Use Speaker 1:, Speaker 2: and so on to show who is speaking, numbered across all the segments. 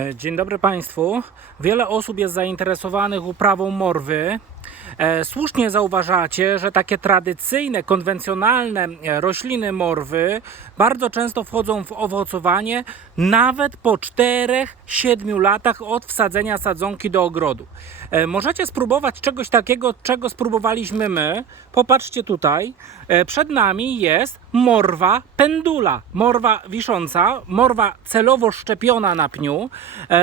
Speaker 1: E, Dzień dobry Państwu. Wiele osób jest zainteresowanych uprawą morwy. E, Słusznie zauważacie, że takie tradycyjne, konwencjonalne e, rośliny morwy bardzo często wchodzą w owocowanie nawet po 4-7 latach od wsadzenia sadzonki do ogrodu. E, Możecie spróbować czegoś takiego, czego spróbowaliśmy my. Popatrzcie tutaj. Przed nami jest morwa pendula, morwa wisząca, morwa celowo szczepiona na pniu.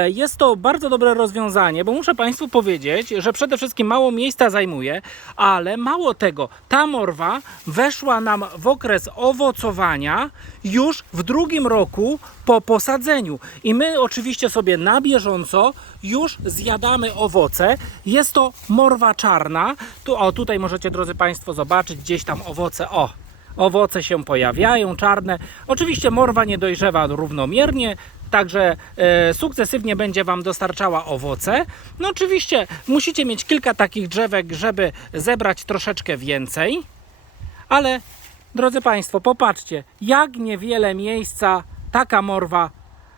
Speaker 1: Jest to bardzo dobre rozwiązanie, bo muszę Państwu powiedzieć, że przede wszystkim mało miejsca zajmuje, ale mało tego, ta morwa weszła nam w okres owocowania już w drugim roku po posadzeniu. I my oczywiście sobie na bieżąco już zjadamy owoce. Jest to morwa czarna. Tu, o, tutaj możecie, drodzy Państwo, zobaczyć gdzieś tam owoce. O, Owoce się pojawiają, czarne. Oczywiście morwa nie dojrzewa równomiernie, także e, sukcesywnie będzie Wam dostarczała owoce. No oczywiście musicie mieć kilka takich drzewek, żeby zebrać troszeczkę więcej, ale drodzy Państwo, popatrzcie, jak niewiele miejsca taka morwa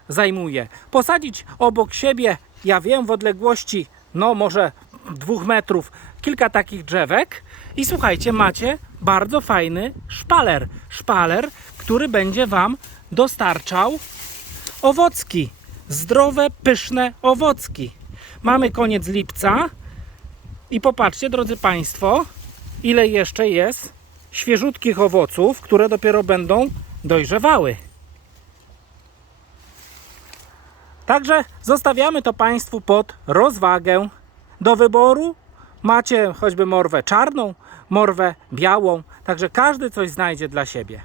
Speaker 1: zajmuje. Posadzić obok siebie, ja wiem, w odległości, no może dwóch metrów, kilka takich drzewek i słuchajcie, macie bardzo fajny szpaler. Szpaler, który będzie Wam dostarczał owocki. Zdrowe, pyszne owocki. Mamy koniec lipca i popatrzcie, drodzy Państwo, ile jeszcze jest świeżutkich owoców, które dopiero będą dojrzewały. Także zostawiamy to Państwu pod rozwagę. Do wyboru macie choćby morwę czarną, morwę białą, także każdy coś znajdzie dla siebie.